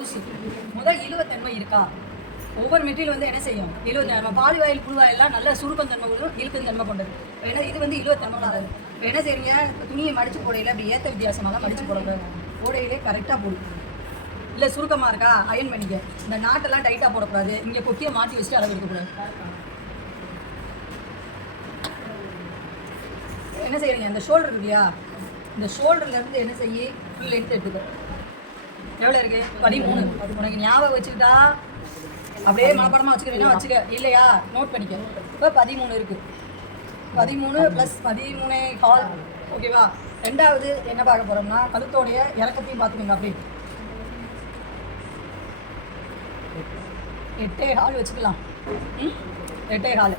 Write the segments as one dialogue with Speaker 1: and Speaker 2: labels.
Speaker 1: Blouse முதல் இழுவத்தன்மை இருக்கா? ஒவ்வொரு மெட்டீரியல் வந்து என்ன செய்யும்? இழுவத்தன்மை பாதி வாயில் புழுவாயெல்லாம் நல்ல சுருக்கம் தன்மை உள்ளதும் இழுக்கும் தன்மை கொண்டது. ஏன்னா இது வந்து இழுவத்தன்மை வராது. இப்போ என்ன செய்றீங்க? துணியை மடிச்சு போடையில அப்படி ஏற்ற வித்தியாசமாக தான் மடிச்சு போடக்கூடாது போடையிலே கரெக்டாக போடும் இல்லை சுருக்கமாக இருக்கா? அயன் பண்ணிக்க இந்த நாட்டெல்லாம் டைட்டாக போடக்கூடாது. இங்கே கொக்கியை மாற்றி வச்சுட்டு அளவு எடுக்கக்கூடாது. என்ன செய்றீங்க? இந்த ஷோல்டர் இல்லையா இந்த ஷோல்டர்ல இருந்து என்ன செய்யி? ஃபுல் லென்த் எடுத்துக்க. எவ்வளோ இருக்கு? பதிமூணு. உனக்கு ஞாபகம் வச்சுக்கிட்டா அப்படியே மனப்பாடமாக வச்சுக்க வச்சுக்க. இல்லையா? நோட் பண்ணிக்க. இப்போ பதிமூணு இருக்கு. பதிமூணு ப்ளஸ் பதிமூணே கால் ஓகேவா ரெண்டாவது என்ன பார்க்க போறோம்னா கழுத்தோடைய இறக்கத்தையும் பார்த்துக்கோங்க அப்படியே. எட்டே ஹால் வச்சுக்கலாம். எட்டே ஹால்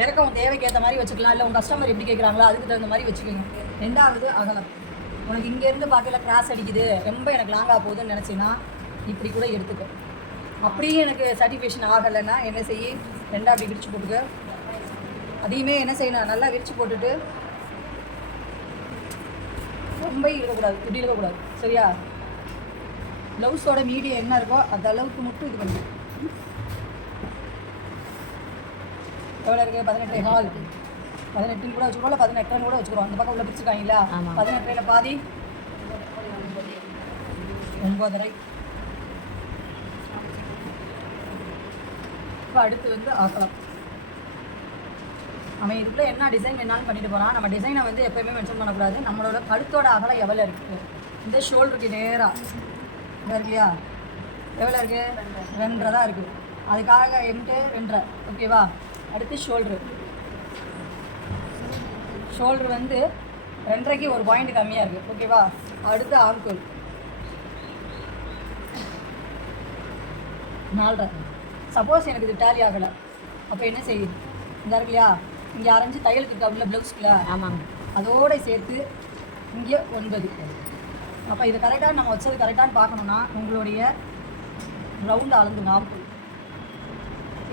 Speaker 1: இறக்கம் தேவைக்கேற்ற மாதிரி வச்சுக்கலாம். இல்லை உங்கள் கஸ்டமர் எப்படி கேட்குறாங்களோ அதுக்கு தகுந்த மாதிரி வச்சுக்கோங்க. ரெண்டாவது அகலம். உனக்கு இங்கேருந்து பார்க்கல கிராஸ் அடிக்குது. ரொம்ப எனக்கு லாங்காக போகுதுன்னு நினச்சின்னா இப்படி கூட எடுத்துக்க. அப்படியே எனக்கு சாட்டிஸ்ஃபேக்ஷன் ஆகலைன்னா என்ன செய்ய ரெண்டாக அப்படி விரிச்சு போட்டுக்க. அதையுமே என்ன செய்யணும்? நல்லா விரிச்சு போட்டுட்டு ரொம்ப இழுக்கக்கூடாது இப்படி இழுக்கக்கூடாது. சரியா? ப்ளவுஸோட மீடியம் என்ன இருக்கோ அந்த அளவுக்கு மட்டும் இது பண்ணுங்க எவ்வளோ இருக்குது பதினெட்டு ஹால் பதினெட்டுன்னு கூட வச்சுக்கிறோம் பதினெட்டுன்னு கூட வச்சுக்கிறோம் அந்த பக்கம் உள்ள பிரிச்சுருக்காங்களா
Speaker 2: ஆமா.
Speaker 1: பதினெட்டுல பாதி. ஒன்பதரை. இப்போ அடுத்து வந்து ஆக்கலாம். அவன் இதுக்குள்ள என்ன டிசைன் வேணாலும் பண்ணிட்டு போகிறான் நம்ம டிசைனை வந்து எப்பயுமே மென்ஷன் பண்ணக்கூடாது. நம்மளோட கழுத்தோட அகலம் எவ்வளோ இருக்குது இந்த ஷோல்டருக்கு நேராக இருக்கு இல்லையா எவ்வளோ இருக்குது ரெண்டரை தான் இருக்குது அதுக்காக எம்ட்டு ரெண்டரை. ஓகேவா அடுத்து ஷோல்ட்ரு ஷோல்டர் வந்து ரெண்டரைக்கு ஒரு பாயிண்ட் கம்மியாக இருக்குது ஓகேவா அடுத்து ஆம்கோல் நாலரை. சப்போஸ் எனக்கு இது டேலி ஆகலை. அப்போ என்ன செய்யுது இந்த இருக்கு இல்லையா? இங்கே அரைஞ்சு தையலுக்கு இருக்கா உள்ள ப்ளவுஸ்க்குள்ள
Speaker 2: ஆமாங்க
Speaker 1: அதோட சேர்த்து இங்கே ஒன்பது. அப்போ இது கரெக்டாக நம்ம வச்சது கரெக்டானு பார்க்கணுன்னா உங்களுடைய ரவுண்ட் அளந்து நாற்பது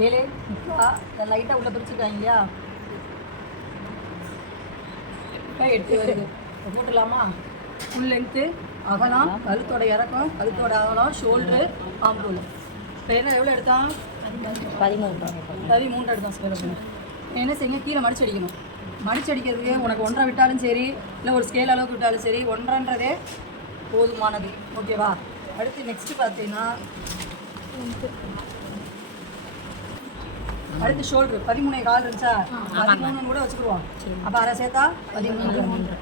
Speaker 1: ஏழு முக்கா லைட்டாக உள்ளே பிரிச்சுருக்காங்க இல்லையா? எட்டு வருது போட்டுடலாமா ஃபுல் லென்த்து அகலம் கழுத்தோட இறக்கம் கழுத்தோட அகலம் ஷோல்ட்ரு ஆம்பூல் என்ன எவ்வளோ எடுத்தான்
Speaker 2: பதிமூணு
Speaker 1: தவி மூன்று எடுத்தோம் ஸ்கேல் பண்ணி என்ன செய்யுங்க? கீழே மடிச்சு அடிக்கணும் மடிச்சு அடிக்கிறதுக்கு உனக்கு ஒன்றரை விட்டாலும் சரி இல்லை ஒரு ஸ்கேல் அளவுக்கு விட்டாலும் சரி ஒன்றன்றதே போதுமானது. ஓகேவா அடுத்து நெக்ஸ்ட் பார்த்தீங்கன்னா அடுத்து ஷோல்டர் பதிமூணு கால் இருந்துச்சா? பதிமூணு கூட வச்சுக்குருவோம் அப்போ அரை சேர்த்தா பதிமூணு.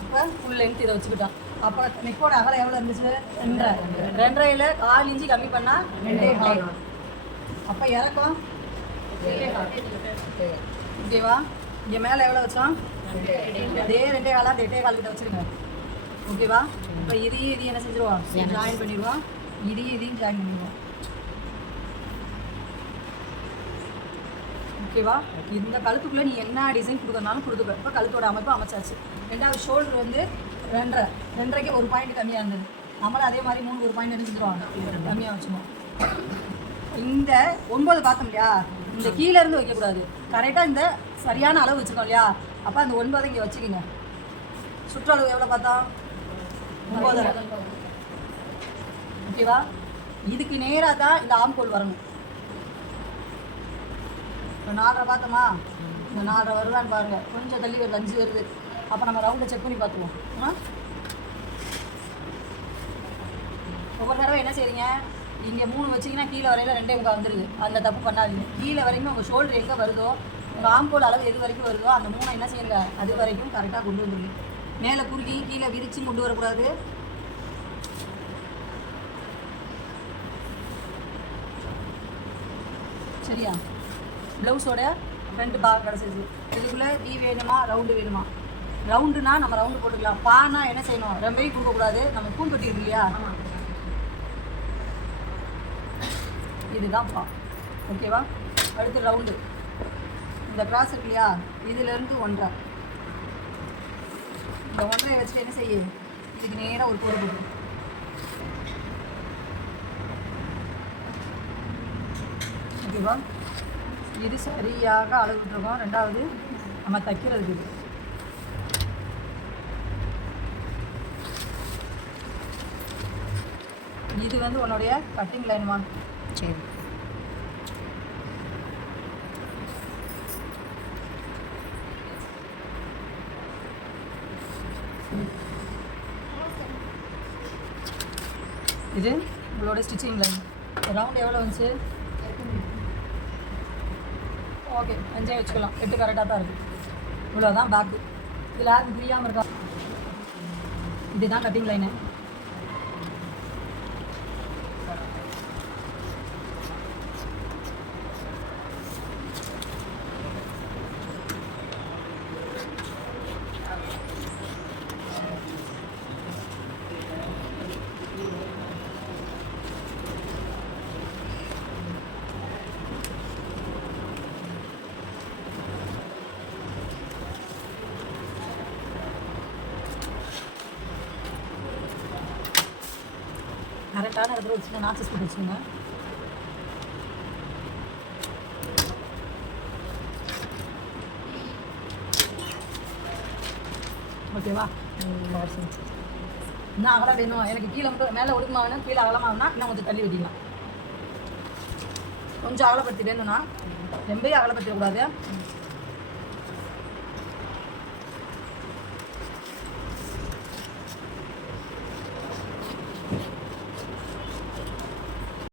Speaker 1: அப்போ ஃபுல் லென்த் இதை வச்சுக்கிட்டான் அப்போ நெக்கோட அகலம் எவ்வளோ இருந்துச்சு? ரெண்டரை. ரெண்டரையில் கால் இன்ச்சு கம்மி பண்ணால் ரெண்டே கால். அப்போ இறக்கம்? ஓகேவா இங்கே மேலே எவ்வளோ வச்சோம்? அதே ரெண்டே காலா? அந்த எட்டே கால் கிட்ட வச்சுருங்க. ஓகேவா? இப்போ இதையும் இதையும் என்ன செஞ்சிருவோம்? ஜாயின் பண்ணிடுவோம். இதையும் இதையும் ஜாயின் பண்ணிடுவோம். ஓகேவா? இந்த கழுத்துக்குள்ளே நீ என்ன டிசைன் கொடுக்கறனாலும் கொடுத்துக்க. இப்போ கழுத்தோட அமைப்பு அமைச்சாச்சு. ரெண்டாவது ஷோல்டர் வந்து ரெண்டரை. ரெண்டரைக்கு ஒரு பாயிண்ட் கம்மியாக இருந்தது. நம்மளும் அதே மாதிரி மூணு ஒரு பாயிண்ட் எடுத்துருவாங்க கம்மியாக வச்சுக்கணும் இந்த ஒன்பது பார்த்தோம் இல்லையா? இந்த கீழே இருந்து வைக்கக்கூடாது. கரெக்டாக இந்த சரியான அளவு வச்சுருக்கோம் இல்லையா? அப்போ அந்த ஒன்பதை இங்கே வச்சுக்கிங்க. சுற்றளவு எவ்வளோ பார்த்தா? ஒன்பது ஓகேவா? இதுக்கு நேராக தான் இந்த ஆம்கோல் வரணும். இப்போ நாலரை பார்த்தோமா? இந்த நாலரை வருதான்னு பாருங்க. கொஞ்சம் தள்ளி வருது அஞ்சு வருது. அப்போ நம்ம ரவுண்டை செக் பண்ணி பார்த்துவோம் ஆ? ஒவ்வொரு தடவை என்ன செய்கிறீங்க இங்கே மூணு வச்சிங்கன்னா கீழே வரையில ரெண்டே முக்கால் வந்துருது. அந்த தப்பு பண்ணாதீங்க. கீழே வரைக்கும் உங்கள் ஷோல்டர் எங்கே வருதோ உங்கள் ஆம்போல் அளவு எது வரைக்கும் வருதோ அந்த மூணை என்ன செய்யுங்க? அது வரைக்கும் கரெக்டாக கொண்டு வந்துருங்க. மேலே குறுகி கீழே விரிச்சும் கொண்டு வரக்கூடாது. சரியா? ப்ளவுஸோட ஃப்ரண்ட் பாக் கிடச்சிருச்சு இதுக்குள்ளே வி வேணுமா? ரவுண்டு வேணுமா? ரவுண்டுனா நம்ம ரவுண்டு போட்டுக்கலாம். பானா என்ன செய்யணும்? ரொம்பவே கொடுக்கக்கூடாது. நம்ம பூந்தொட்டி இருக்கு இல்லையா? இதுதான் பா. ஓகேவா அடுத்து ரவுண்டு இந்த கிராஸ் இருக்கு இல்லையா? இதுலேருந்து ஒன்றரை. இந்த ஒன்றரை வச்சுட்டு என்ன செய்ய? இதுக்கு நேராக ஒரு கோடு. போட்டு ஓகேவா இது சரியாக அளவு விட்டுருக்கோம் ரெண்டாவது நம்ம தைக்கிறதுக்கு இது. இது வந்து உன்னுடைய கட்டிங் லைன்மா
Speaker 2: சரி.
Speaker 1: இது உங்களோட ஸ்டிச்சிங் லைன் ரவுண்ட் எவ்வளோ வந்துச்சு? ஓகே அஞ்சே வச்சுக்கலாம். எட்டு கரெக்டாக தான் இருக்குது இவ்வளோதான் பேக்கு இதில் யாரும் புரியாமல் இருக்கா? இதுதான் கட்டிங் லைனு கரெக்டான இடத்துல வச்சுங்க நாச்சஸ் போட்டு வச்சுக்கோங்க ஓகேவா இன்னும் அகலாக வேணும். எனக்கு கீழே மட்டும் மேலே ஒடுக்கமா வேணும் கீழே அகலமாக இன்னும் கொஞ்சம் தள்ளி விட்டிக்கலாம். கொஞ்சம் அகலப்படுத்தி வேணும்னா ரொம்பவே அகலப்படுத்தக்கூடாது